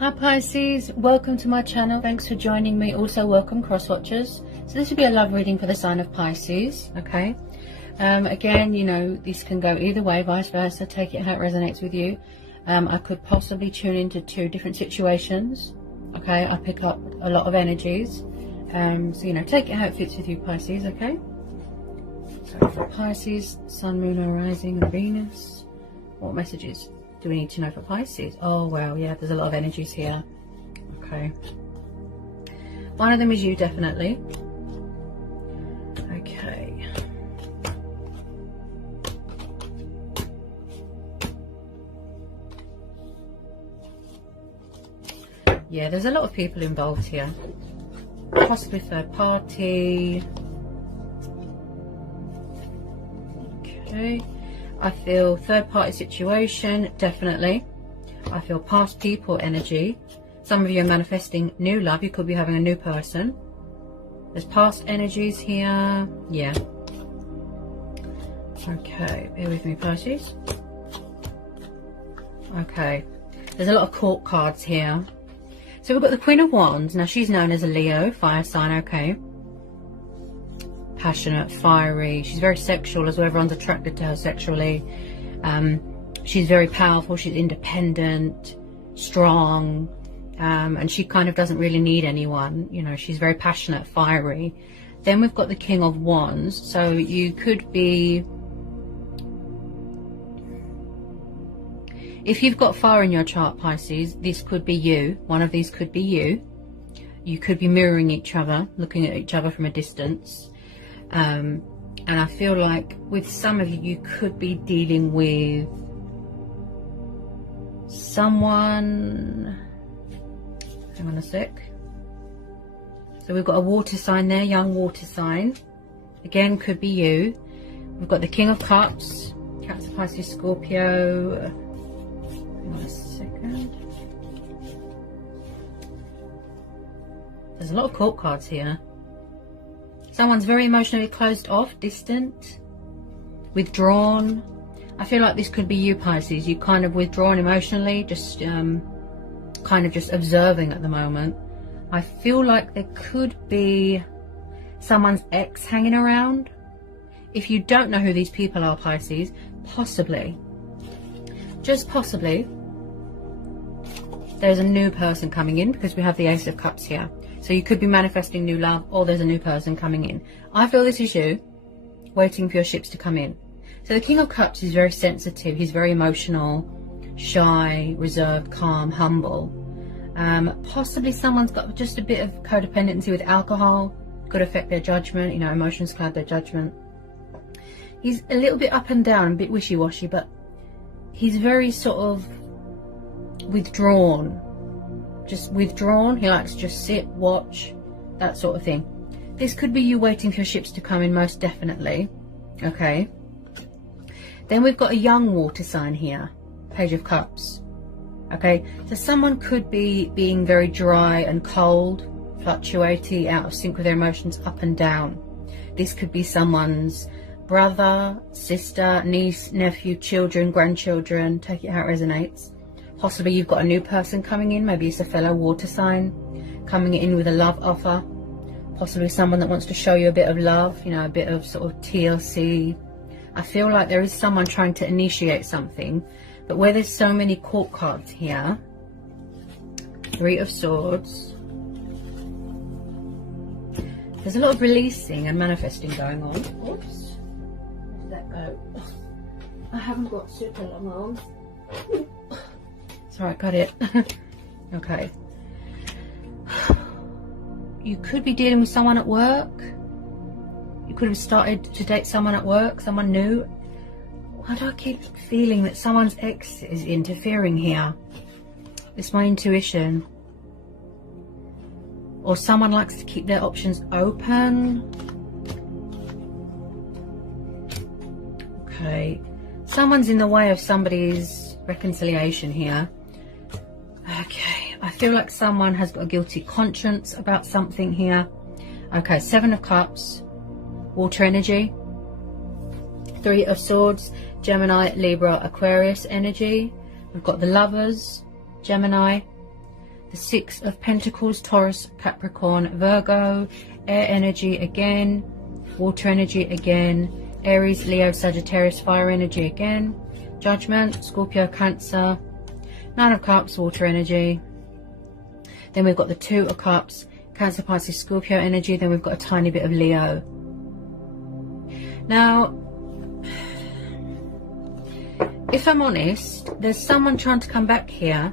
Hi Pisces, welcome to my channel. Thanks for joining me. Also welcome cross watchers. So this will be a love reading for the sign of Pisces. Okay, again, you know, this can go either way, vice versa. Take it how it resonates with you. I could possibly tune into two different situations. Okay, I pick up a lot of energies, so you know, take it how it fits with you, Pisces. Okay, so for Pisces, Sun, Moon, or Rising, and Venus, what messages do we need to know for Pisces? Oh wow, yeah, there's a lot of energies here. Okay, one of them is you, definitely. Okay, yeah, there's a lot of people involved here, possibly third party. Okay, I feel third party situation, definitely. I feel past people energy. Some of you are manifesting new love. You could be having a new person. There's past energies here. Yeah. Okay, bear with me, Pisces. Okay, there's a lot of court cards here. So we've got the Queen of Wands. Now she's known as a Leo, fire sign, okay. Passionate, fiery, she's very sexual as well. Everyone's attracted to her sexually. She's very powerful, she's independent, strong, and she kind of doesn't really need anyone, you know. She's very passionate, fiery. Then we've got the King of Wands. So you could be, if you've got fire in your chart, Pisces, this could be you. One of these could be you. You could be mirroring each other, looking at each other from a distance. And I feel like with some of you, you could be dealing with someone. Hang on a sec. So we've got a water sign there, young water sign. Again, could be you. We've got the King of Cups, Cancer, Pisces, Scorpio. Hang on a second. There's a lot of court cards here. Someone's very emotionally closed off, distant, withdrawn. I feel like this could be you, Pisces. You kind of withdrawn emotionally, just kind of just observing at the moment. I feel like there could be someone's ex hanging around. If you don't know who these people are, Pisces, possibly, just possibly, there's a new person coming in, because we have the Ace of Cups here. So you could be manifesting new love, or there's a new person coming in. I feel this is you, waiting for your ships to come in. So the King of Cups is very sensitive. He's very emotional, shy, reserved, calm, humble. Possibly someone's got just a bit of codependency with alcohol. Could affect their judgment. You know, emotions cloud their judgment. He's a little bit up and down, a bit wishy-washy, but he's very sort of withdrawn. Just withdrawn. He likes to just sit, watch, that sort of thing. This could be you waiting for your ships to come in, most definitely. Okay. Then we've got a young water sign here, Page of Cups. Okay, so someone could be being very dry and cold, fluctuating, out of sync with their emotions, up and down. This could be someone's brother, sister, niece, nephew, children, grandchildren. Take it how it resonates. Possibly you've got a new person coming in. Maybe it's a fellow water sign coming in with a love offer. Possibly someone that wants to show you a bit of love, you know, a bit of sort of TLC. I feel like there is someone trying to initiate something, but where there's so many court cards here, Three of Swords, there's a lot of releasing and manifesting going on. Oops, where did that go? I haven't got super long arms. Alright, got it. Okay. You could be dealing with someone at work. You could have started to date someone at work, someone new. Why do I keep feeling that someone's ex is interfering here? It's my intuition. Or someone likes to keep their options open. Okay. Someone's in the way of somebody's reconciliation here. Okay, I feel like someone has got a guilty conscience about something here. Okay, Seven of Cups, water energy, Three of Swords, Gemini, Libra, Aquarius energy. We've got the Lovers, Gemini, the Six of Pentacles, Taurus, Capricorn, Virgo, air energy again, water energy again, Aries, Leo, Sagittarius, fire energy again, Judgment, Scorpio, Cancer, Nine of Cups, water energy. Then we've got the Two of Cups, Cancer, Pisces, Scorpio energy. Then we've got a tiny bit of Leo. Now, if I'm honest, there's someone trying to come back here.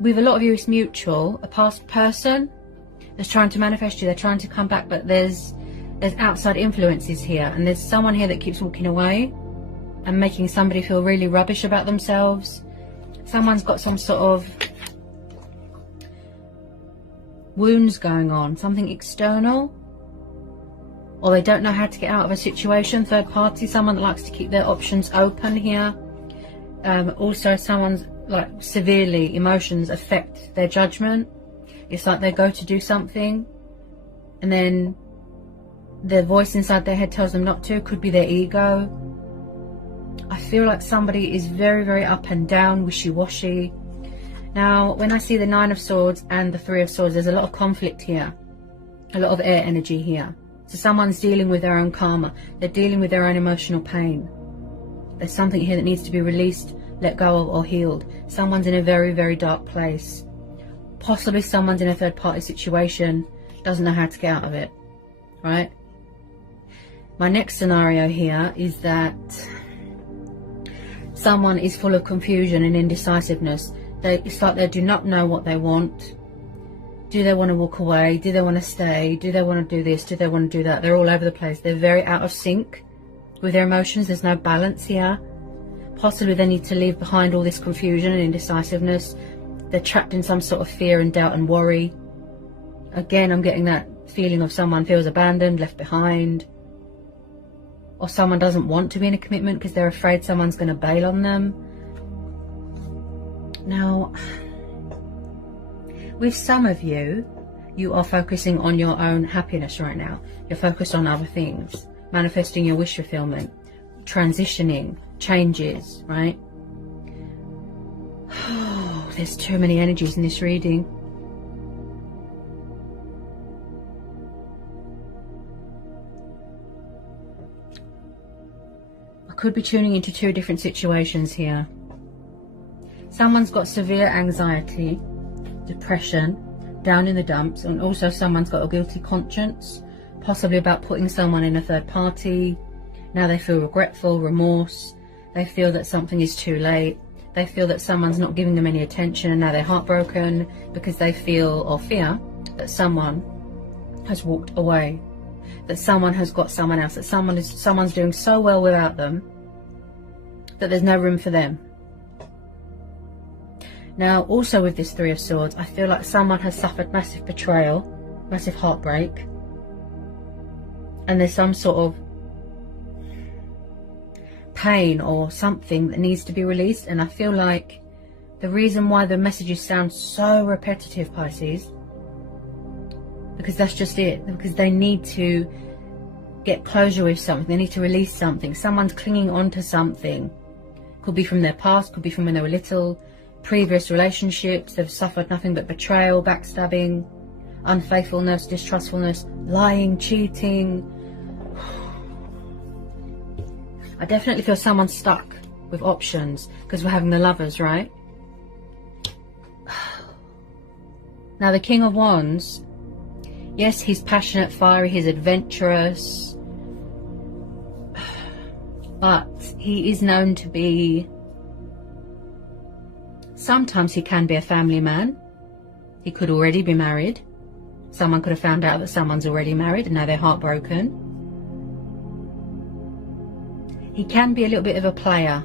With a lot of you, it's mutual. A past person that's trying to manifest you. They're trying to come back, but there's outside influences here. And there's someone here that keeps walking away and making somebody feel really rubbish about themselves. Someone's got some sort of wounds going on. Something external. Or they don't know how to get out of a situation. Third party. Someone that likes to keep their options open here. Also, someone's like severely emotions affect their judgment. It's like they go to do something and then their voice inside their head tells them not to. Could be their ego. I feel like somebody is very, very up and down, wishy-washy. Now, when I see the Nine of Swords and the Three of Swords, there's a lot of conflict here. A lot of air energy here. So someone's dealing with their own karma. They're dealing with their own emotional pain. There's something here that needs to be released, let go of, or healed. Someone's in a very, very dark place. Possibly someone's in a third party situation, doesn't know how to get out of it, right? My next scenario here is that someone is full of confusion and indecisiveness. It's like they do not know what they want. Do they want to walk away? Do they want to stay? Do they want to do this? Do they want to do that? They're all over the place. They're very out of sync with their emotions. There's no balance here. Possibly they need to leave behind all this confusion and indecisiveness. They're trapped in some sort of fear and doubt and worry. Again, I'm getting that feeling of someone feels abandoned, left behind. Or someone doesn't want to be in a commitment because they're afraid someone's going to bail on them. Now, with some of you, you are focusing on your own happiness right now. You're focused on other things. Manifesting your wish fulfillment. Transitioning. Changes, right? Oh, there's too many energies in this reading. I could be tuning into two different situations here. Someone's got severe anxiety, depression, down in the dumps, and also someone's got a guilty conscience, possibly about putting someone in a third party. Now they feel regretful, remorse. They feel that something is too late. They feel that someone's not giving them any attention, and now they're heartbroken because they feel or fear that someone has walked away, that someone has got someone else, that someone's doing so well without them that there's no room for them. Now, also with this Three of Swords, I feel like someone has suffered massive betrayal, massive heartbreak, and there's some sort of pain or something that needs to be released. And I feel like the reason why the messages sound so repetitive, Pisces, because that's just it, because they need to get closure with something. They need to release something. Someone's clinging on to something. Could be from their past, could be from when they were little, previous relationships. They've suffered nothing but betrayal, backstabbing, unfaithfulness, distrustfulness, lying, cheating. I definitely feel someone's stuck with options because we're having the Lovers, right? Now the King of Wands, yes, he's passionate, fiery, he's adventurous, but he is known to be, sometimes he can be a family man. He could already be married. Someone could have found out that someone's already married and now they're heartbroken. He can be a little bit of a player.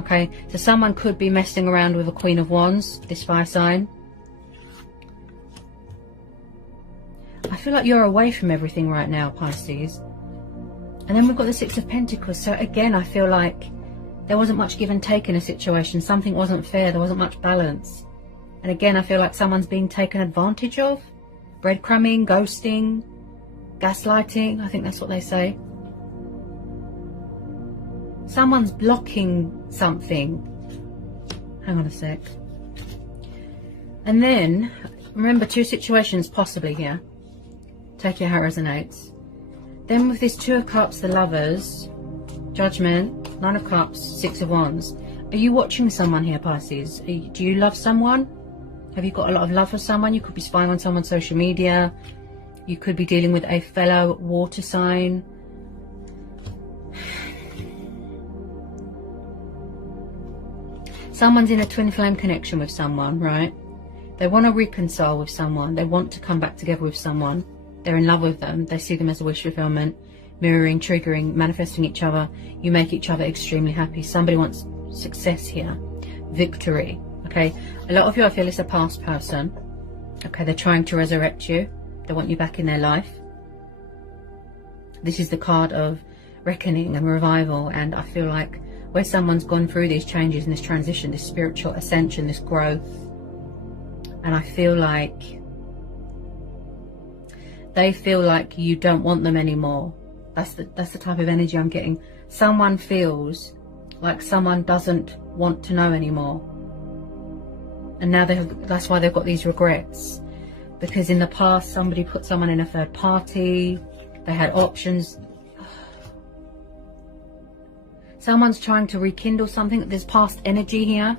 Okay, so someone could be messing around with a Queen of Wands, this fire sign. I feel like you're away from everything right now, Pisces. And then we've got the Six of Pentacles. So again, I feel like there wasn't much give and take in a situation. Something wasn't fair. There wasn't much balance. And again, I feel like someone's being taken advantage of. Breadcrumbing, ghosting, gaslighting. I think that's what they say. Someone's blocking something. Hang on a sec. And then, remember, 2 situations possibly here. Take it how it resonates. Then with this 2 of Cups, the Lovers, Judgment, 9 of Cups, 6 of Wands. Are you watching someone here, Pisces? Do you love someone? Have you got a lot of love for someone? You could be spying on someone's social media. You could be dealing with a fellow water sign. Someone's in a twin flame connection with someone, right? They want to reconcile with someone. They want to come back together with someone. They're in love with them. They see them as a wish fulfillment, mirroring, triggering, manifesting each other. You make each other extremely happy. Somebody wants success here, victory. Okay, a lot of you, I feel, is a past person. Okay, they're trying to resurrect you. They want you back in their life. This is the card of reckoning and revival, and I feel like where someone's gone through these changes and this transition, this spiritual ascension, this growth, and I feel like they feel like you don't want them anymore. That's the type of energy I'm getting. Someone feels like someone doesn't want to know anymore. And now that's why they've got these regrets. Because in the past, somebody put someone in a third party. They had options. Someone's trying to rekindle something. There's past energy here.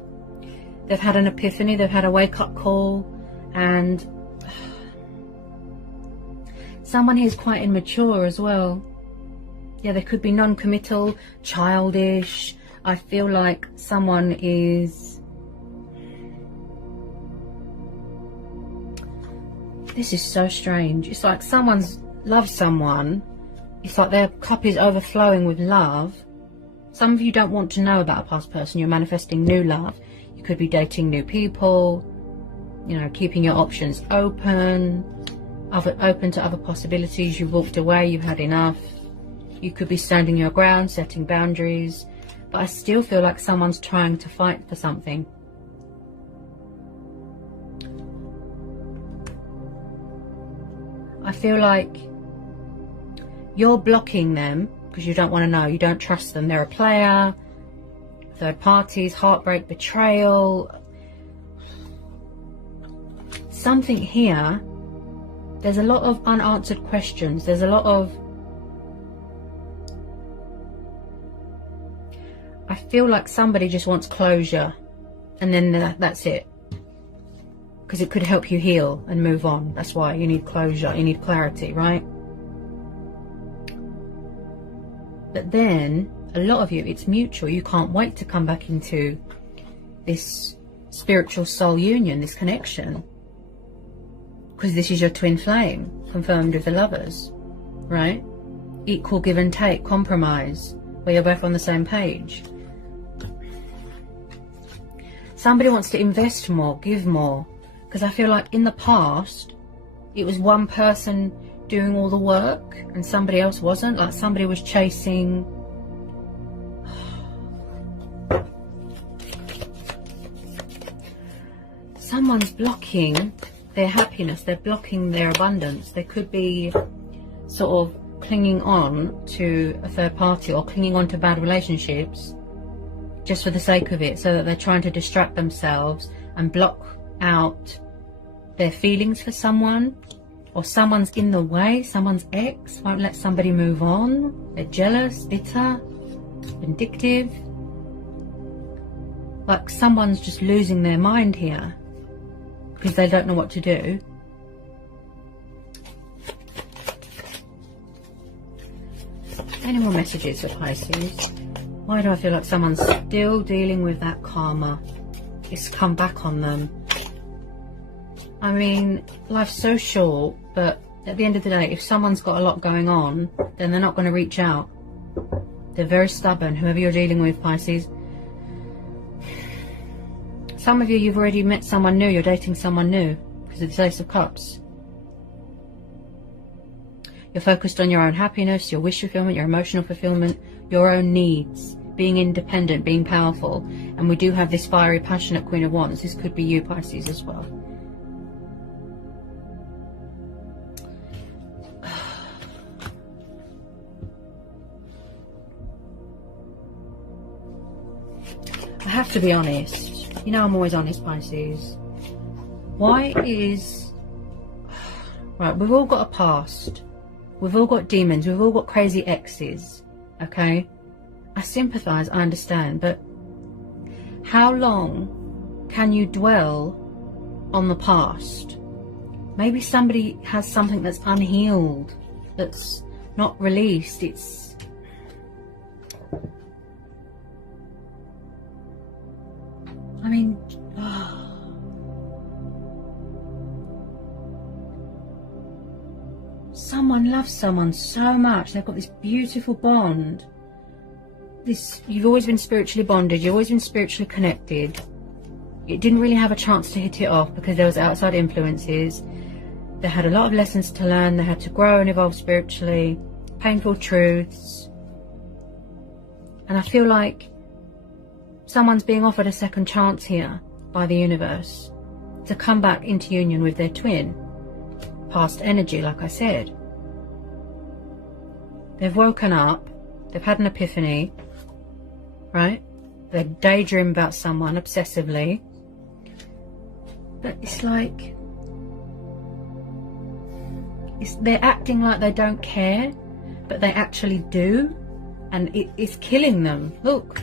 They've had an epiphany. They've had a wake-up call. And someone here is quite immature as well. Yeah, they could be non-committal, childish. I feel like someone is... This is so strange. It's like someone's loved someone. It's like their cup is overflowing with love. Some of you don't want to know about a past person. You're manifesting new love. You could be dating new people. You know, keeping your options open. Open to other possibilities. You've walked away. You've had enough. You could be standing your ground, setting boundaries. But I still feel like someone's trying to fight for something. I feel like you're blocking them because you don't want to know. You don't trust them. They're a player. Third parties, heartbreak, betrayal. Something here. There's a lot of unanswered questions. There's a lot of... I feel like somebody just wants closure. And then that's it. Because it could help you heal and move on. That's why you need closure. You need clarity, right? But then, a lot of you, it's mutual. You can't wait to come back into this spiritual soul union, this connection. Because this is your twin flame, confirmed with the Lovers, right? Equal give and take, compromise, where you're both on the same page. Somebody wants to invest more, give more. Because I feel like in the past, it was one person doing all the work and somebody else wasn't. Like somebody was chasing... Someone's blocking their happiness. They're blocking their abundance. They could be sort of clinging on to a third party or clinging on to bad relationships just for the sake of it, so that they're trying to distract themselves and block out their feelings for someone, or someone's in the way. Someone's ex won't let somebody move on. They're jealous, bitter, vindictive. Like someone's just losing their mind here because they don't know what to do. Any more messages for Pisces? Why do I feel like someone's still dealing with that karma? It's come back on them. I mean, life's so short, but at the end of the day, if someone's got a lot going on, then they're not going to reach out. They're very stubborn, whoever you're dealing with, Pisces. Some of you, you've already met someone new. You're dating someone new because of the Ace of Cups. You're focused on your own happiness, your wish fulfillment, your emotional fulfillment, your own needs, being independent, being powerful. And we do have this fiery, passionate Queen of Wands. This could be you, Pisces, as well. I have to be honest. You know I'm always honest, Pisces. Why is... Right, we've all got a past. We've all got demons. We've all got crazy exes. Okay? I sympathise, I understand. But how long can you dwell on the past? Maybe somebody has something that's unhealed, that's not released. It's... I mean... Someone loves someone so much. They've got this beautiful bond. You've always been spiritually bonded. You've always been spiritually connected. It didn't really have a chance to hit it off because there was outside influences. They had a lot of lessons to learn. They had to grow and evolve spiritually. Painful truths. And I feel like someone's being offered a second chance here by the universe to come back into union with their twin. Past energy, like I said. They've woken up. They've had an epiphany. Right? They daydream about someone obsessively. But it's like... they're acting like they don't care, but they actually do. And it's killing them. Look.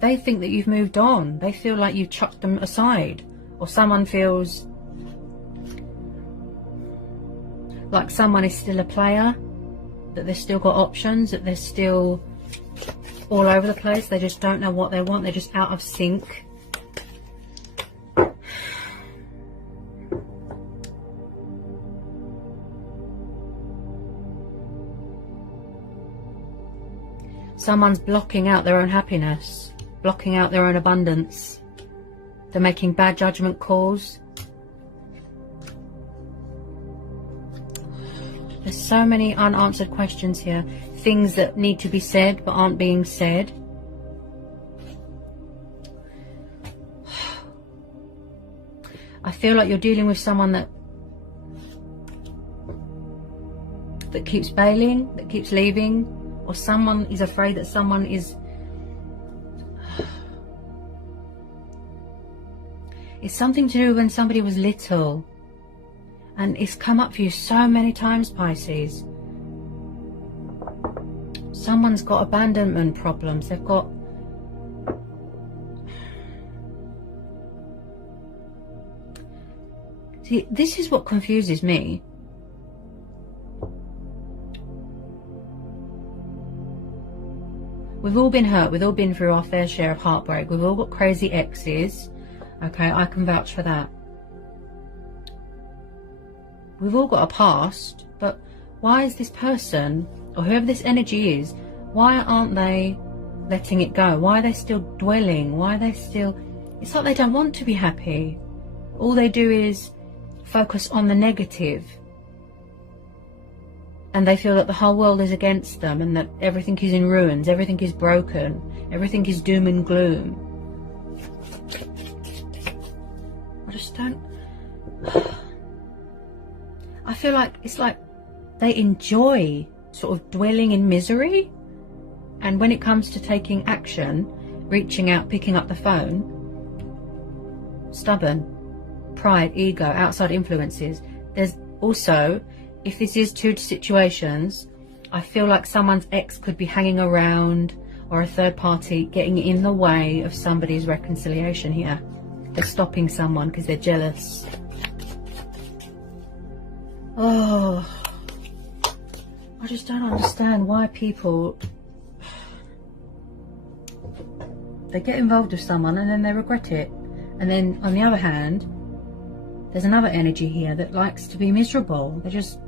They think that you've moved on. They feel like you've chucked them aside. Or someone feels like someone is still a player, that they've still got options, that they're still all over the place. They just don't know what they want. They're just out of sync. Someone's blocking out their own happiness, blocking out their own abundance. They're making bad judgment calls. There's so many unanswered questions here. Things that need to be said but aren't being said. I feel like you're dealing with someone that keeps bailing, that keeps leaving, or someone is afraid that someone is... It's something to do with when somebody was little. And it's come up for you so many times, Pisces. Someone's got abandonment problems. They've got... See, this is what confuses me. We've all been hurt. We've all been through our fair share of heartbreak. We've all got crazy exes. Okay, I can vouch for that. We've all got a past, but why is this person, or whoever this energy is, why aren't they letting it go? Why are they still dwelling? Why are they still... It's like they don't want to be happy. All they do is focus on the negative. And they feel that the whole world is against them and that everything is in ruins, everything is broken, everything is doom and gloom. I just don't... I feel like it's like they enjoy sort of dwelling in misery, and when it comes to taking action, reaching out, picking up the phone, stubborn, pride, ego, outside influences. There's also, if this is two situations, I feel like someone's ex could be hanging around, or a third party getting in the way of somebody's reconciliation here. They're stopping someone because they're jealous. Oh, I just don't understand why people, they get involved with someone and then they regret it. And then on the other hand, there's another energy here that likes to be miserable. They just...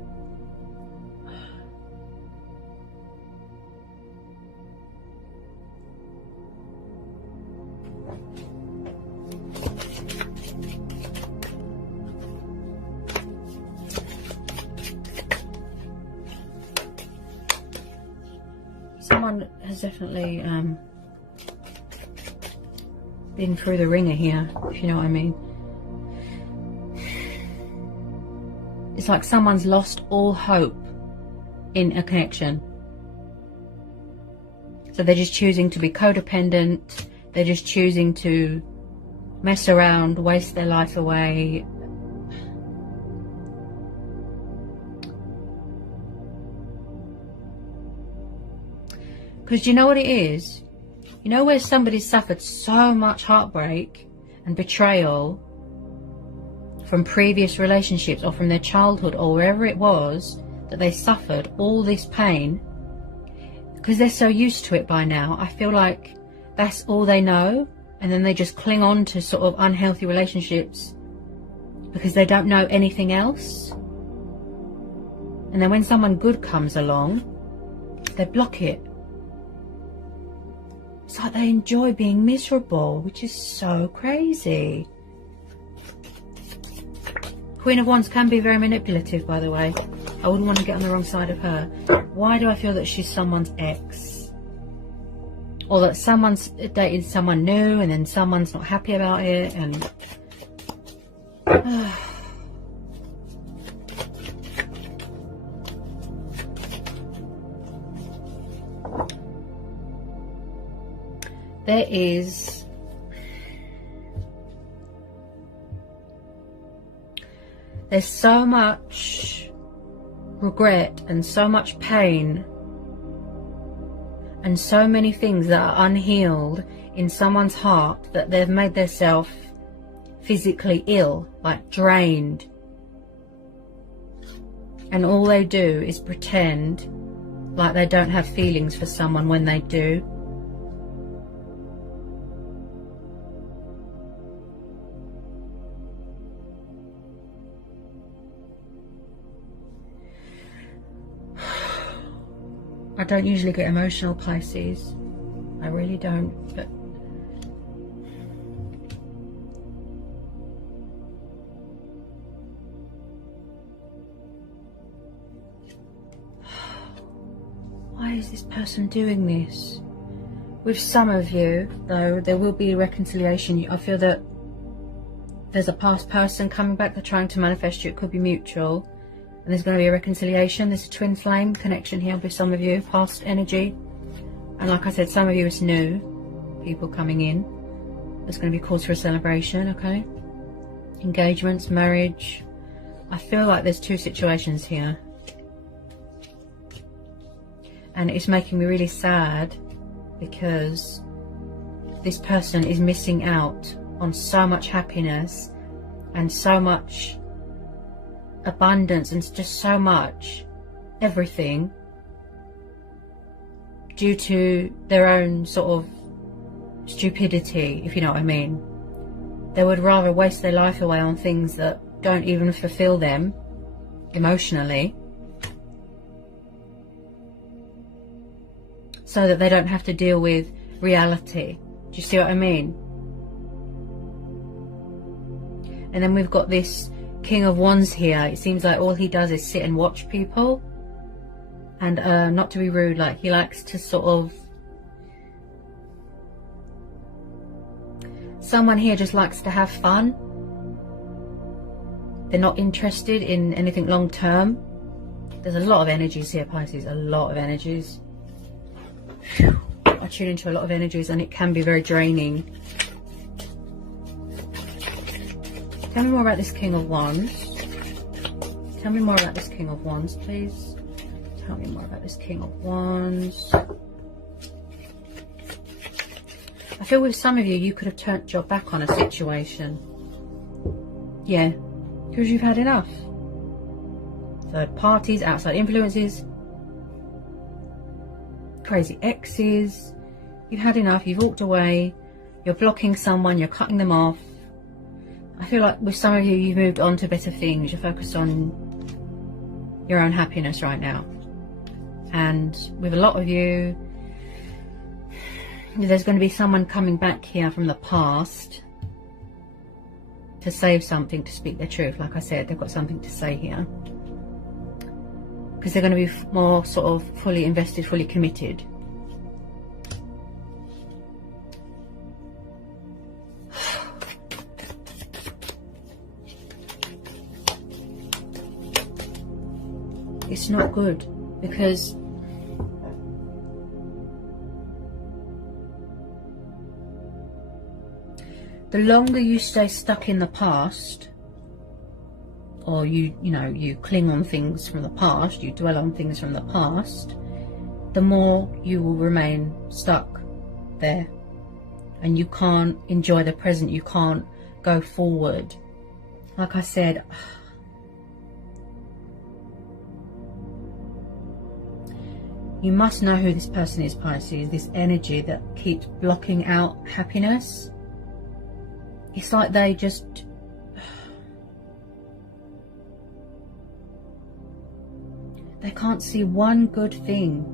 Someone has definitely been through the ringer here, if you know what I mean. It's like someone's lost all hope in a connection. So they're just choosing to be codependent, they're just choosing to mess around, waste their life away. Because you know what it is? You know where somebody's suffered so much heartbreak and betrayal from previous relationships or from their childhood or wherever it was, that they suffered all this pain, because they're so used to it by now. I feel like that's all they know, and then they just cling on to sort of unhealthy relationships because they don't know anything else. And then when someone good comes along, they block it. It's like they enjoy being miserable, which is so crazy. Queen of Wands can be very manipulative, by the way. I wouldn't want to get on the wrong side of her. Why do I feel that she's someone's ex? Or that someone's dated someone new and then someone's not happy about it, and there's so much regret and so much pain and so many things that are unhealed in someone's heart that they've made themselves physically ill, like drained. And all they do is pretend like they don't have feelings for someone when they do. I don't usually get emotional, Pisces. I really don't. But why is this person doing this? With some of you, though, there will be reconciliation. I feel that there's a past person coming back. They're trying to manifest you. It could be mutual. And there's going to be a reconciliation. There's a twin flame connection here with some of you, past energy. And like I said, some of you it's new people coming in. There's going to be cause for a celebration, okay? Engagements, marriage. I feel like there's two situations here. And it's making me really sad because this person is missing out on so much happiness and so much abundance and just so much everything due to their own sort of stupidity, if you know what I mean. They would rather waste their life away on things that don't even fulfill them emotionally, so that they don't have to deal with reality. Do you see what I mean? And then we've got this King of Wands here. It seems like all he does is sit and watch people, and not to be rude, like he likes to sort of, someone here just likes to have fun. They're not interested in anything long term. There's a lot of energies here, Pisces, a lot of energies. I tune into a lot of energies and it can be very draining. Tell me more about this King of Wands. Tell me more about this King of Wands, please. Tell me more about this King of Wands. I feel with some of you, you could have turned your back on a situation. Yeah, because you've had enough. Third parties, outside influences, crazy exes. You've had enough, you've walked away, you're blocking someone, you're cutting them off. I feel like with some of you, you've moved on to better things. You're focused on your own happiness right now. And with a lot of you, there's going to be someone coming back here from the past to say something, to speak their truth. Like I said, they've got something to say here. Because they're going to be more sort of fully invested, fully committed. It's not good, because the longer you stay stuck in the past, or you cling on things from the past, you dwell on things from the past, the more you will remain stuck there, and you can't enjoy the present, you can't go forward. Like I said, you must know who this person is, Pisces. This energy that keeps blocking out happiness. It's like they just... they can't see one good thing.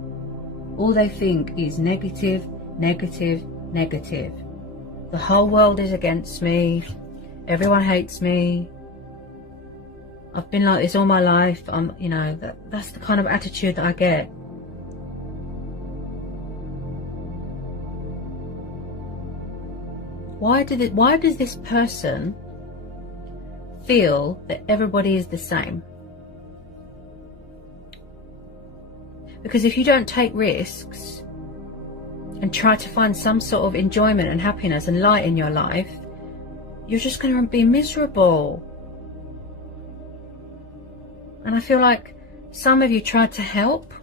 All they think is negative, negative, negative. The whole world is against me. Everyone hates me. I've been like this all my life. That's the kind of attitude that I get. Why does this person feel that everybody is the same? Because if you don't take risks and try to find some sort of enjoyment and happiness and light in your life, you're just going to be miserable. And I feel like some of you tried to help,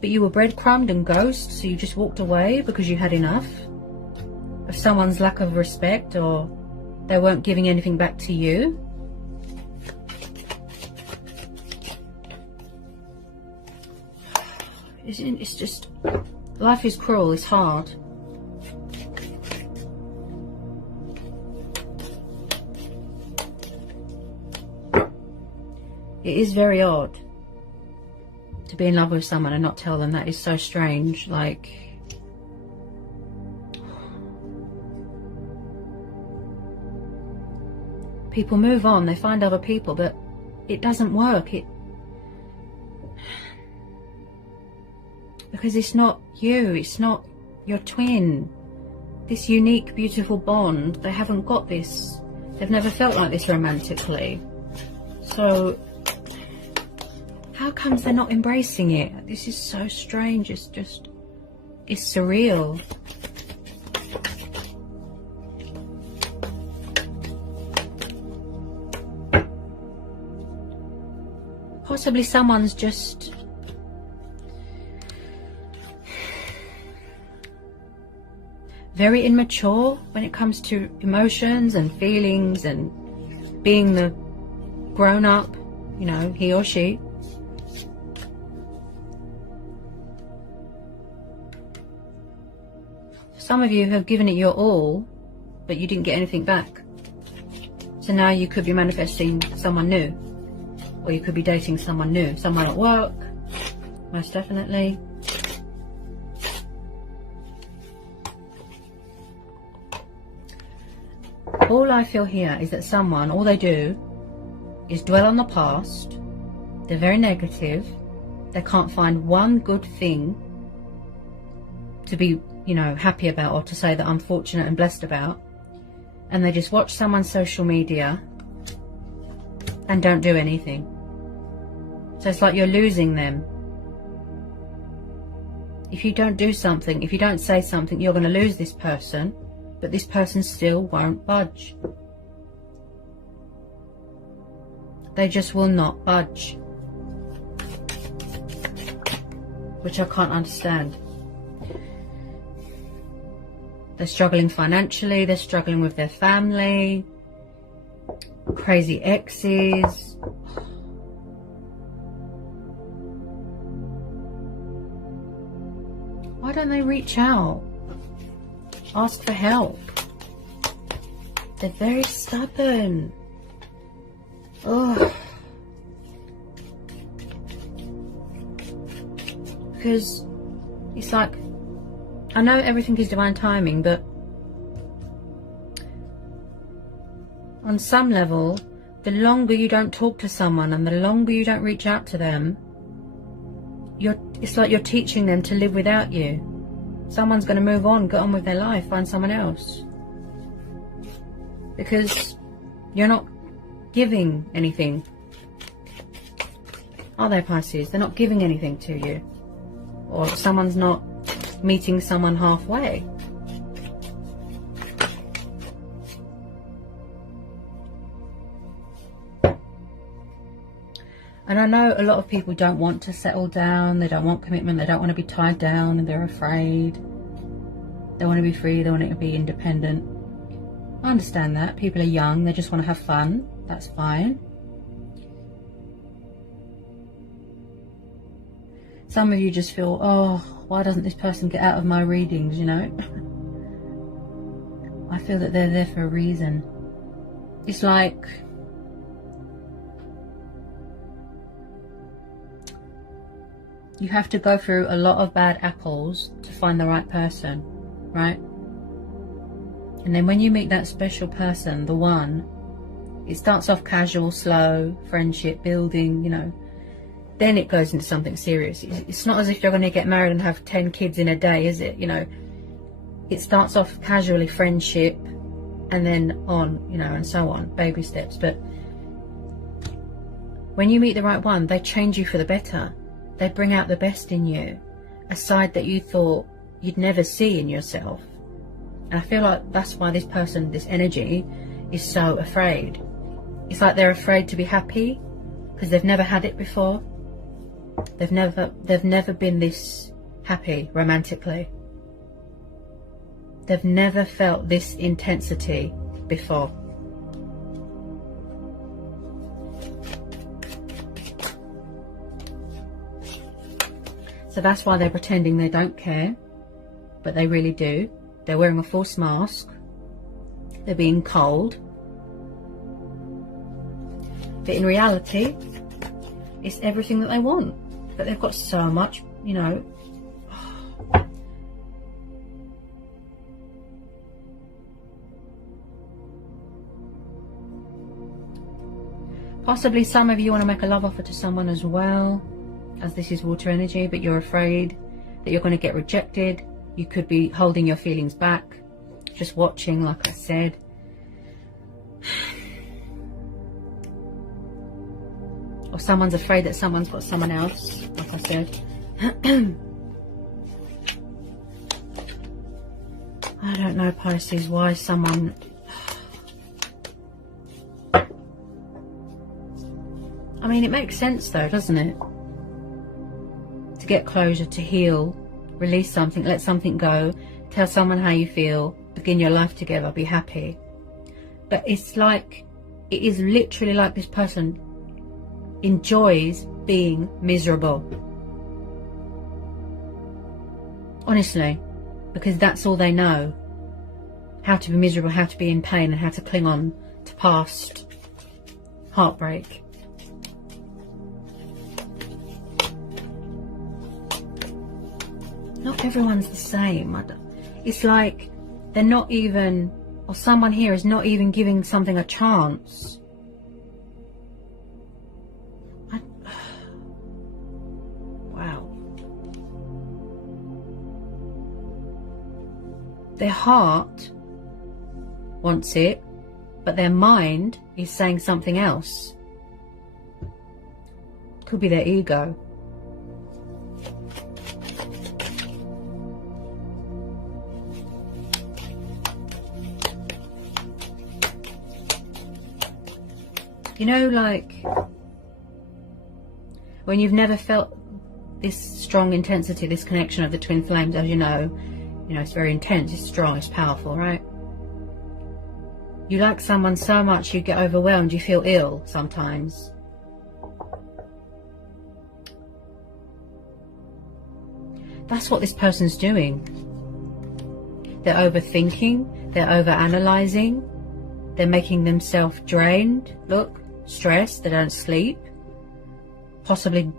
but you were breadcrumbed and ghost, so you just walked away because you had enough of someone's lack of respect, or they weren't giving anything back to you. It's just, life is cruel, it's hard. It is very odd to be in love with someone and not tell them. That is so strange. Like, people move on, they find other people, but it doesn't work. Because it's not you, it's not your twin. This unique, beautiful bond, they haven't got this. They've never felt like this romantically. So, how comes they're not embracing it? This is so strange, it's surreal. Possibly someone's just very immature when it comes to emotions and feelings and being the grown-up, he or she. Some of you have given it your all, but you didn't get anything back. So now you could be manifesting someone new, or you could be dating someone new, someone at work, most definitely. All I feel here is that someone, all they do is dwell on the past. They're very negative. They can't find one good thing to be, happy about, or to say that I'm fortunate and blessed about. And they just watch someone's social media and don't do anything. So it's like you're losing them. If you don't do something, if you don't say something, you're going to lose this person. But this person still won't budge. They just will not budge. Which I can't understand. They're struggling financially, they're struggling with their family, crazy exes. Why don't they reach out? Ask for help. They're very stubborn. Oh. Because it's like, I know everything is divine timing, but on some level, the longer you don't talk to someone and the longer you don't reach out to them, it's like you're teaching them to live without you. Someone's going to move on, get on with their life, find someone else. Because you're not giving anything. Are they, Pisces? They're not giving anything to you. Or someone's not meeting someone halfway. And I know a lot of people don't want to settle down, they don't want commitment, they don't want to be tied down, and they're afraid. They want to be free, they want to be independent. I understand that. People are young, they just want to have fun. That's fine. Some of you just feel, oh, why doesn't this person get out of my readings, you know? I feel that they're there for a reason. It's like, you have to go through a lot of bad apples to find the right person, right? And then when you meet that special person, the one, it starts off casual, slow, friendship building, you know. Then it goes into something serious. It's not as if you're going to get married and have 10 kids in a day, is it? You know, it starts off casually, friendship, and then on, you know, and so on, baby steps. But when you meet the right one, they change you for the better. They bring out the best in you, a side that you thought you'd never see in yourself. And I feel like that's why this person, this energy, is so afraid. It's like they're afraid to be happy because they've never had it before. They've never been this happy romantically. They've never felt this intensity before. So that's why they're pretending they don't care, but they really do. They're wearing a false mask. They're being cold. But in reality, it's everything that they want. But they've got so much, you know. Possibly some of you want to make a love offer to someone as well, as this is water energy, but you're afraid that you're going to get rejected. You could be holding your feelings back, just watching, like I said. Or someone's afraid that someone's got someone else, like I said. I don't know, Pisces, why someone... I mean, it makes sense though, doesn't it? To get closure, to heal, release something, let something go, tell someone how you feel, begin your life together, be happy. But it's like, it is literally like this person enjoys being miserable. Honestly, because that's all they know. How to be miserable, how to be in pain, and how to cling on to past heartbreak. Not everyone's the same. It's like they're not even, or someone here is not even giving something a chance. Wow. Their heart wants it, but their mind is saying something else. Could be their ego. You know, like when you've never felt this strong intensity, this connection of the twin flames, as you know, it's very intense, it's strong, it's powerful, right? You like someone so much you get overwhelmed, you feel ill sometimes. That's what this person's doing. They're overthinking, they're overanalyzing, they're making themselves drained, look, stressed, they don't sleep, possibly,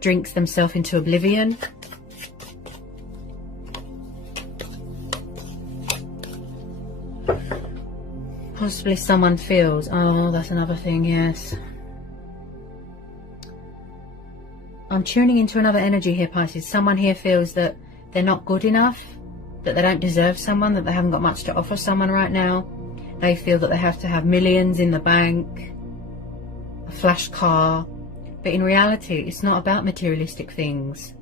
drinks themselves into oblivion. Possibly someone feels, oh, that's another thing, yes. I'm tuning into another energy here, Pisces. Someone here feels that they're not good enough, that they don't deserve someone, that they haven't got much to offer someone right now. They feel that they have to have millions in the bank, a flash car. But in reality, it's not about materialistic things.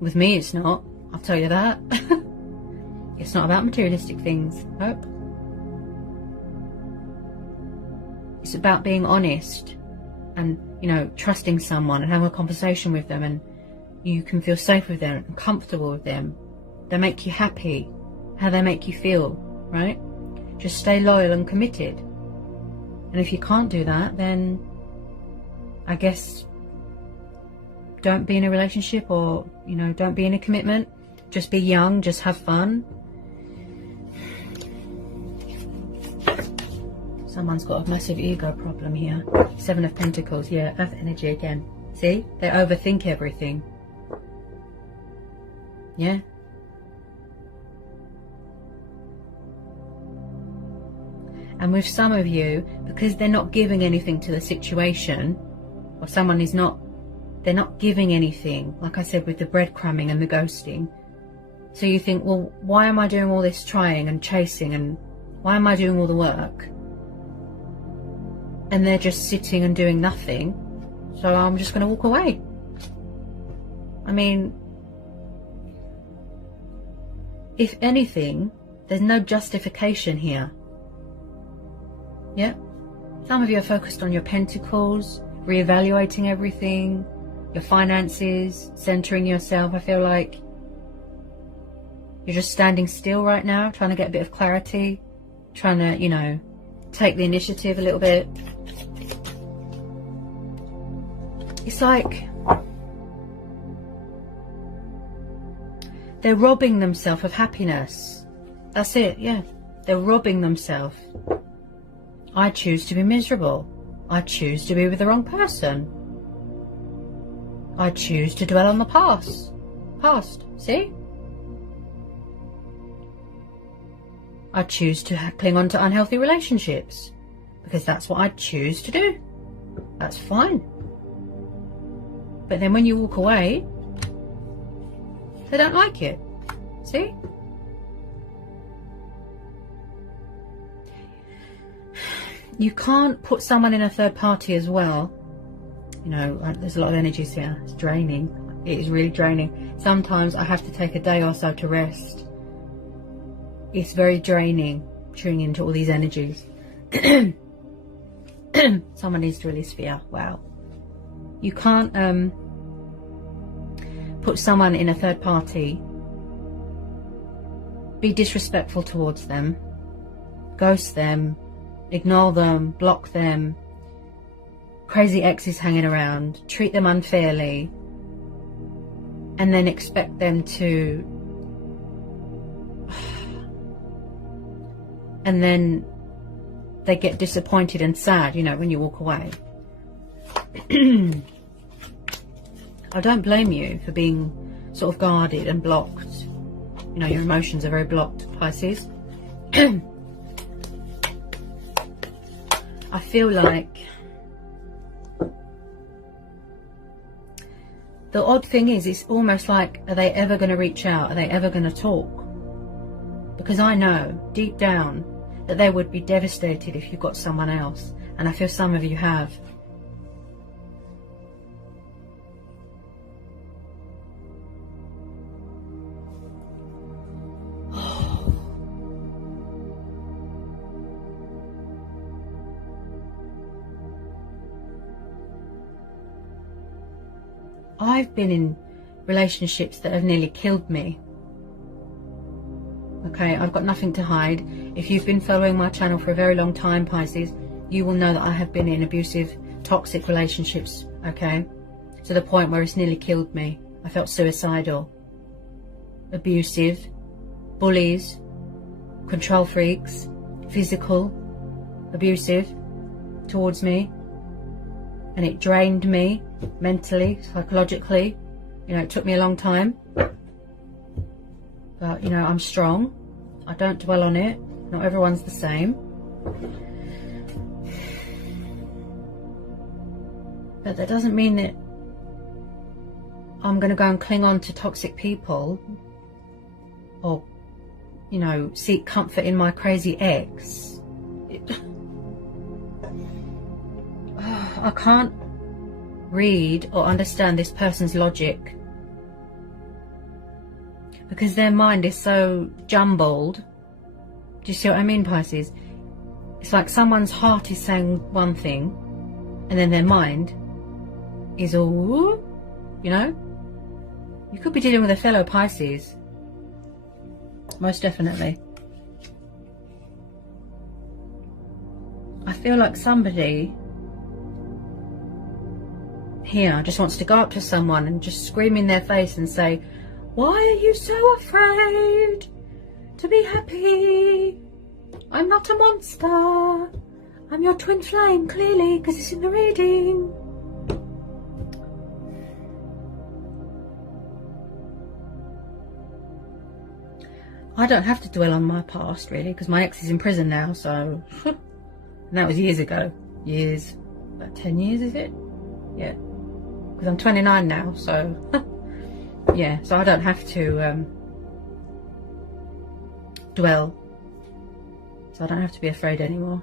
With me, it's not. I'll tell you that. It's not about materialistic things. Nope. It's about being honest. and, you know, trusting someone and having a conversation with them, and you can feel safe with them and comfortable with them. They make you happy, how they make you feel, right? Just stay loyal and committed. And if you can't do that, then I guess don't be in a relationship, or, you know, don't be in a commitment. Just be young, just have fun. Someone's got a massive ego problem here. 7 of Pentacles, yeah, Earth energy again. See? They overthink everything. Yeah? And with some of you, because they're not giving anything to the situation, or someone is not, they're not giving anything, like I said with the breadcrumbing and the ghosting. So you think, well, why am I doing all this trying and chasing, and why am I doing all the work? And they're just sitting and doing nothing, so I'm just going to walk away. I mean, if anything, there's no justification here. Yeah? Some of you are focused on your pentacles, reevaluating everything, your finances, centering yourself. I feel like you're just standing still right now, trying to get a bit of clarity, trying to, you know, take the initiative a little bit. It's like they're robbing themselves of happiness. That's it, yeah. They're robbing themselves. I choose to be miserable. I choose to be with the wrong person. I choose to dwell on the past. See? I choose to cling on to unhealthy relationships because that's what I choose to do. That's fine. But then when you walk away, they don't like it. See? You can't put someone in a third party as well. You know, there's a lot of energies here. It's draining. It is really draining. Sometimes I have to take a day or so to rest. It's very draining, tuning into all these energies. Someone needs to release fear. Wow. You can't put someone in a third party, be disrespectful towards them, ghost them, ignore them, block them, crazy exes hanging around, treat them unfairly, and then expect them to, and then they get disappointed and sad, you know, when you walk away. I don't blame you for being sort of guarded and blocked. You know, your emotions are very blocked, Pisces. I feel like the odd thing is, it's almost like, are they ever going to reach out? Are they ever going to talk? Because I know deep down that they would be devastated if you got someone else. And I feel some of you have. I've been in relationships that have nearly killed me. Okay, I've got nothing to hide. If you've been following my channel for a very long time, Pisces, you will know that I have been in abusive, toxic relationships, okay? To the point where it's nearly killed me. I felt suicidal. Abusive, bullies, control freaks, physical, abusive towards me. And it drained me mentally, psychologically. You know, it took me a long time. But, you know, I'm strong. I don't dwell on it. Not everyone's the same. But that doesn't mean that I'm going to go and cling on to toxic people, or, you know, seek comfort in my crazy ex. I can't read or understand this person's logic, because their mind is so jumbled. Do you see what I mean, Pisces? It's like someone's heart is saying one thing, and then their mind is all, you know. You could be dealing with a fellow Pisces. Most definitely. I feel like somebody here just wants to go up to someone and just scream in their face and say, why are you so afraid to be happy? I'm not a monster. I'm your twin flame, clearly, because it's in the reading. I don't have to dwell on my past, really, because my ex is in prison now, so... and that was years ago. Years. About 10 years, is it? Yeah. Because I'm 29 now, so... yeah, so I don't have to dwell. So I don't have to be afraid anymore.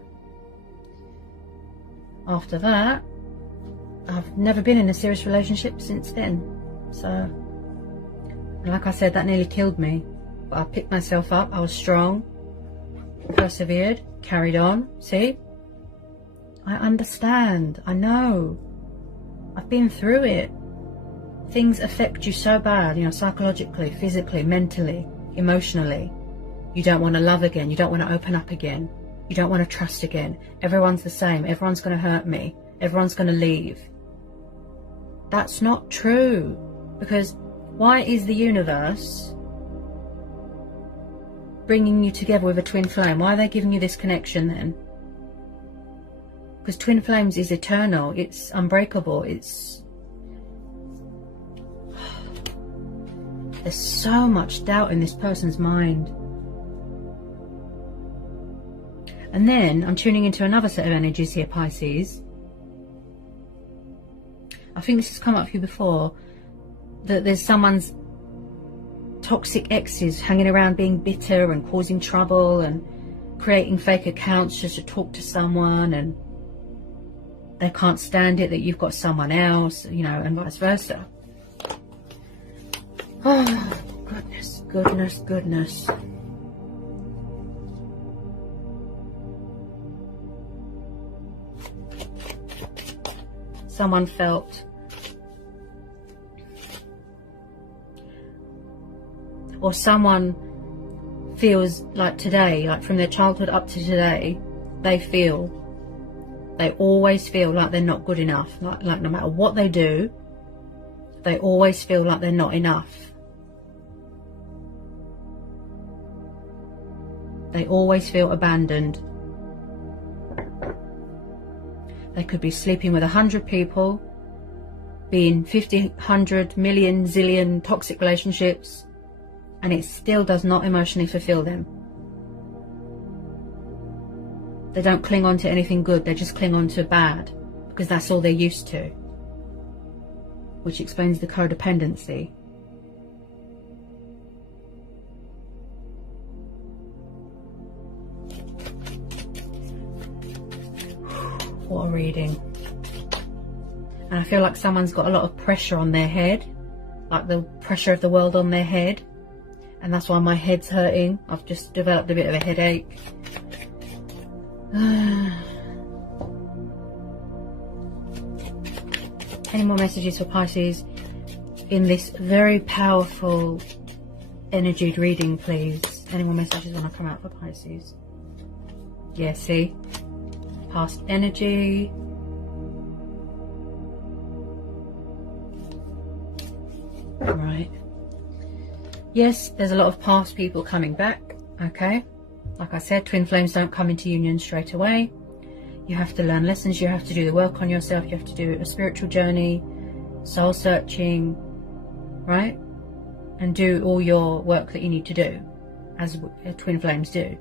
After that, I've never been in a serious relationship since then. So, like I said, that nearly killed me. But I picked myself up, I was strong, persevered, carried on. See? I understand, I know. I've been through it. Things affect you so bad, you know, psychologically, physically, mentally, emotionally. You don't want to love again, you don't want to open up again, you don't want to trust again. Everyone's the same, everyone's going to hurt me, everyone's going to leave. That's not true. Because why is the universe bringing you together with a twin flame? Why are they giving you this connection then? Because twin flames is eternal, it's unbreakable, it's... There's so much doubt in this person's mind. And then I'm tuning into another set of energies here, Pisces. I think this has come up for you before, that there's someone's toxic exes hanging around being bitter and causing trouble and creating fake accounts just to talk to someone, and they can't stand it that you've got someone else, you know, and vice versa. Oh, goodness, goodness, goodness. Someone felt, or someone feels like today, like from their childhood up to today, they always feel like they're not good enough. Like no matter what they do, they always feel like they're not enough. They always feel abandoned. They could be sleeping with 100 people, be in 50, 100, million, zillion toxic relationships, and it still does not emotionally fulfill them. They don't cling on to anything good, they just cling on to bad, because that's all they're used to. Which explains the codependency. What a reading. And I feel like someone's got a lot of pressure on their head, like the pressure of the world on their head, and that's why my head's hurting. I've just developed a bit of a headache. Any more messages for Pisces in this very powerful energied reading, please? Any more messages want to come out for Pisces? Yeah, see? Past energy. Right. Yes, there's a lot of past people coming back, okay? Like I said, twin flames don't come into union straight away. You have to learn lessons, you have to do the work on yourself, you have to do a spiritual journey, soul searching, right? And do all your work that you need to do, as twin flames do.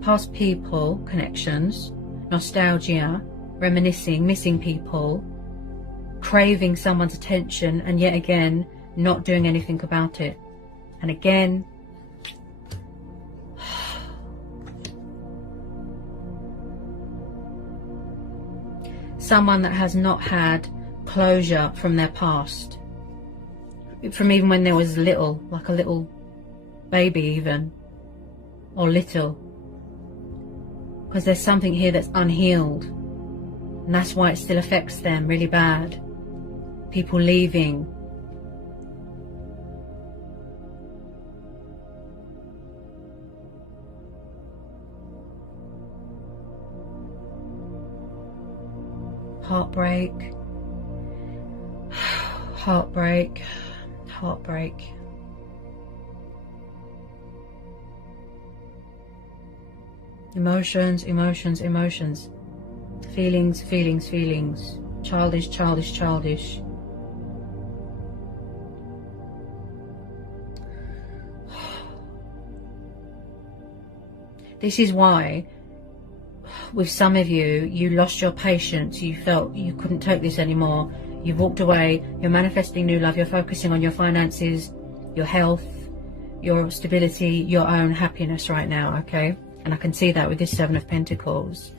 Past people, connections, nostalgia, reminiscing, missing people, craving someone's attention, and yet again not doing anything about it. And again, someone that has not had closure from their past, from even when they was little, like a little baby even, or little, because there's something here that's unhealed, and that's why it still affects them really bad. People leaving. Heartbreak. Heartbreak. Heartbreak. Emotions, emotions, emotions. Feelings, feelings, feelings. Childish, childish, childish. This is why, with some of you, you lost your patience. You felt you couldn't take this anymore. You've walked away. You're manifesting new love. You're focusing on your finances, your health, your stability, your own happiness right now, okay? And I can see that with this Seven of Pentacles.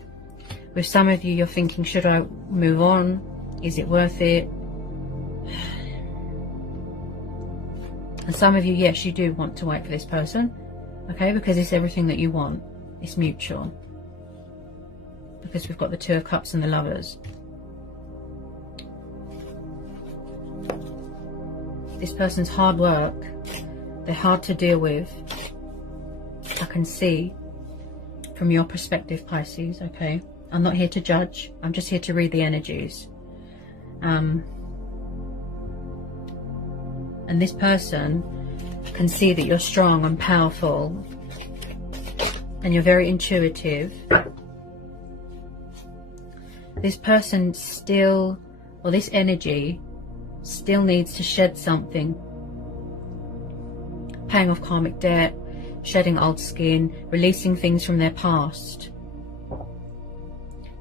With some of you, you're thinking, should I move on? Is it worth it? And some of you, yes, you do want to wait for this person, okay? Because it's everything that you want. It's mutual. Because we've got the Two of Cups and the Lovers. This person's hard work. They're hard to deal with. I can see from your perspective, Pisces, okay? I'm not here to judge. I'm just here to read the energies. And this person can see that you're strong and powerful. And you're very intuitive. This person still, or this energy, still needs to shed something. Paying off karmic debt, shedding old skin, releasing things from their past.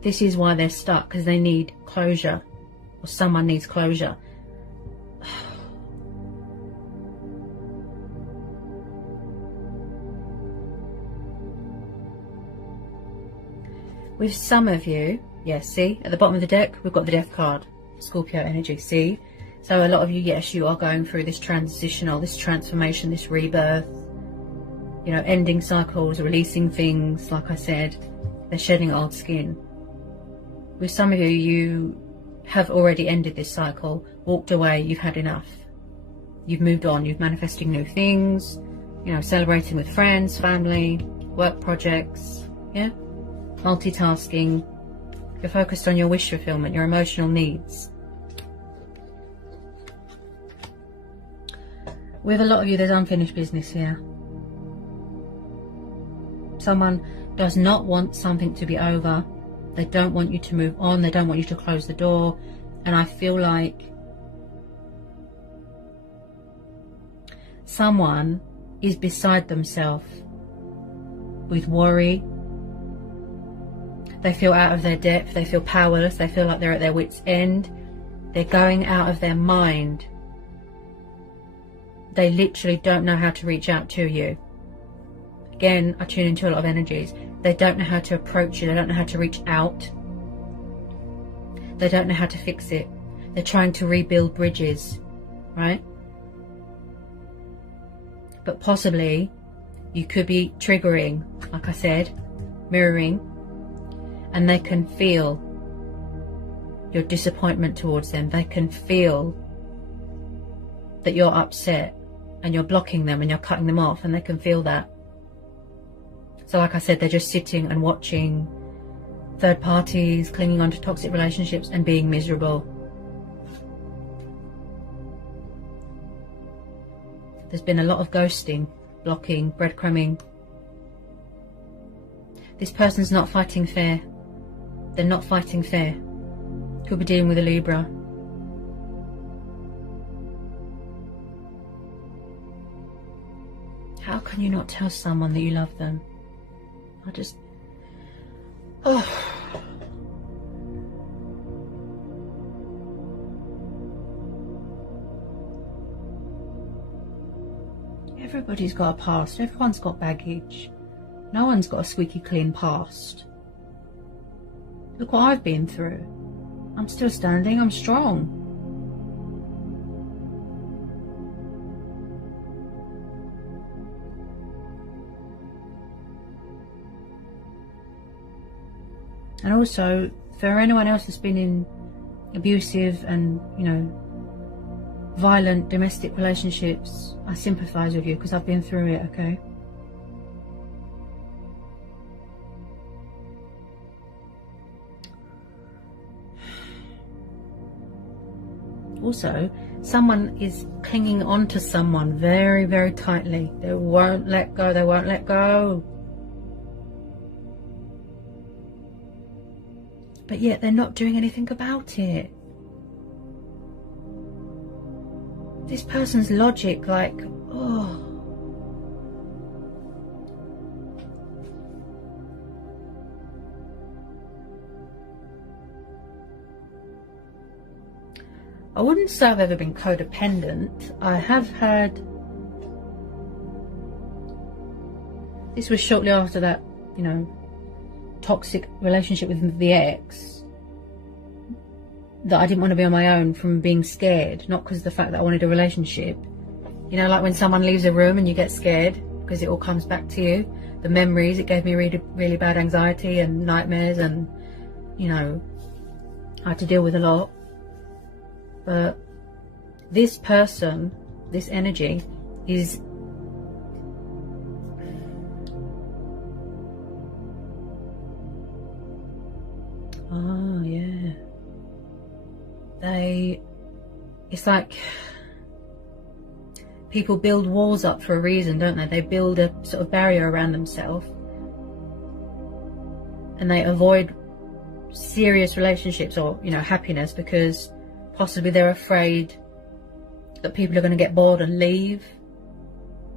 This is why they're stuck, because they need closure, or someone needs closure. With some of you, yes, see, at the bottom of the deck, we've got the Death card, Scorpio energy, see? So a lot of you, yes, you are going through this transitional, this transformation, this rebirth, you know, ending cycles, releasing things, like I said, they're shedding old skin. With some of you, you have already ended this cycle, walked away, you've had enough. You've moved on, you've manifesting new things, you know, celebrating with friends, family, work projects, yeah? Multitasking. You're focused on your wish fulfillment, your emotional needs. With a lot of you, there's unfinished business here. Someone does not want something to be over. They don't want you to move on. They don't want you to close the door. And I feel like someone is beside themselves with worry. They feel out of their depth. They feel powerless. They feel like they're at their wits' end. They're going out of their mind. They literally don't know how to reach out to you. Again, I tune into a lot of energies. They don't know how to approach you. They don't know how to reach out. They don't know how to fix it. They're trying to rebuild bridges, right? But possibly you could be triggering, like I said, mirroring, and they can feel your disappointment towards them. They can feel that you're upset and you're blocking them and you're cutting them off, and they can feel that. So like I said, they're just sitting and watching third parties, clinging on to toxic relationships and being miserable. There's been a lot of ghosting, blocking, breadcrumbing. This person's not fighting fair. They're not fighting fair. Could be dealing with a Libra. How can you not tell someone that you love them? Everybody's got a past. Everyone's got baggage. No one's got a squeaky clean past. Look what I've been through. I'm still standing. I'm strong. And also, for anyone else that's been in abusive and, you know, violent domestic relationships, I sympathise with you because I've been through it, okay? Also, someone is clinging on to someone very, very tightly. They won't let go, they won't let go. But yet they're not doing anything about it. This person's logic, like, oh. I wouldn't say I've ever been codependent. I have had... This was shortly after that, you know, toxic relationship with the ex, that I didn't want to be on my own from being scared, not because of the fact that I wanted a relationship. You know, like when someone leaves a room and you get scared because it all comes back to you. The memories, it gave me really, really bad anxiety and nightmares, and, you know, I had to deal with a lot. But this person, this energy is... Oh, yeah. It's like people build walls up for a reason, don't they? They build a sort of barrier around themselves. And they avoid serious relationships or, you know, happiness because possibly they're afraid that people are going to get bored and leave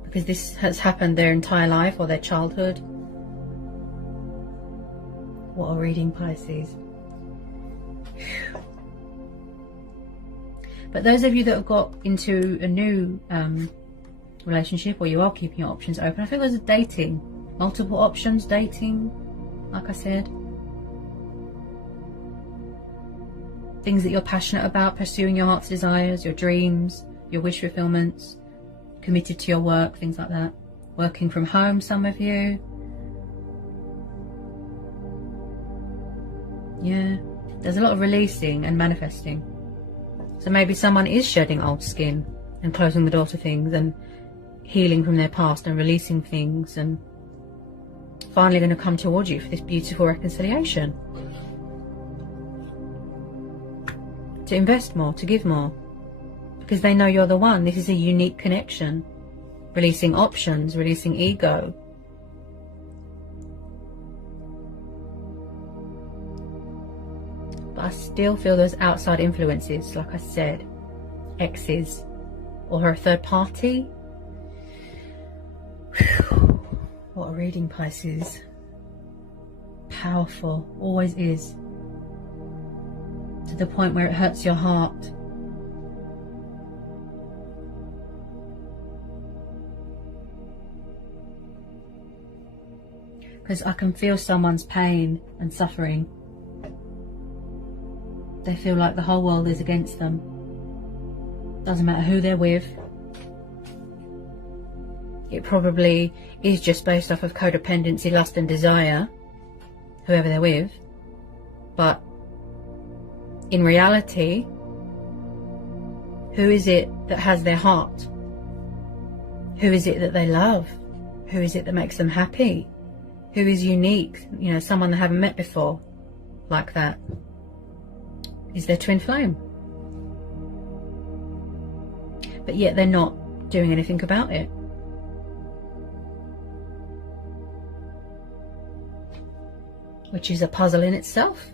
because this has happened their entire life or their childhood. What a reading, Pisces. But those of you that have got into a new relationship, or you are keeping your options open, I think there's a dating, multiple options, dating, like I said. Things that you're passionate about, pursuing your heart's desires, your dreams, your wish fulfillments, committed to your work, things like that. Working from home, some of you. Yeah, there's a lot of releasing and manifesting. So maybe someone is shedding old skin and closing the door to things and healing from their past and releasing things and finally going to come towards you for this beautiful reconciliation. To invest more, to give more, because they know you're the one. This is a unique connection. Releasing options, releasing ego. But I still feel those outside influences, like I said, exes, or her third party. Whew. What a reading, Pisces. Powerful, always is. To the point where it hurts your heart. Because I can feel someone's pain and suffering. They feel like the whole world is against them. Doesn't matter who they're with. It probably is just based off of codependency, lust and desire, whoever they're with. But in reality, who is it that has their heart? Who is it that they love? Who is it that makes them happy? Who is unique? You know, someone they haven't met before, like that. Is their twin flame. But yet they're not doing anything about it. Which is a puzzle in itself.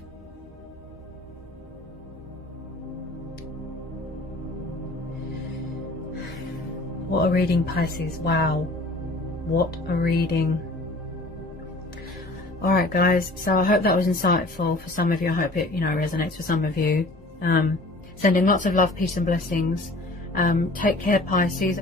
What a reading, Pisces. Wow. What a reading. Alright guys, so I hope that was insightful for some of you. I hope it, you know, resonates for some of you. Sending lots of love, peace and blessings. Take care, Pisces.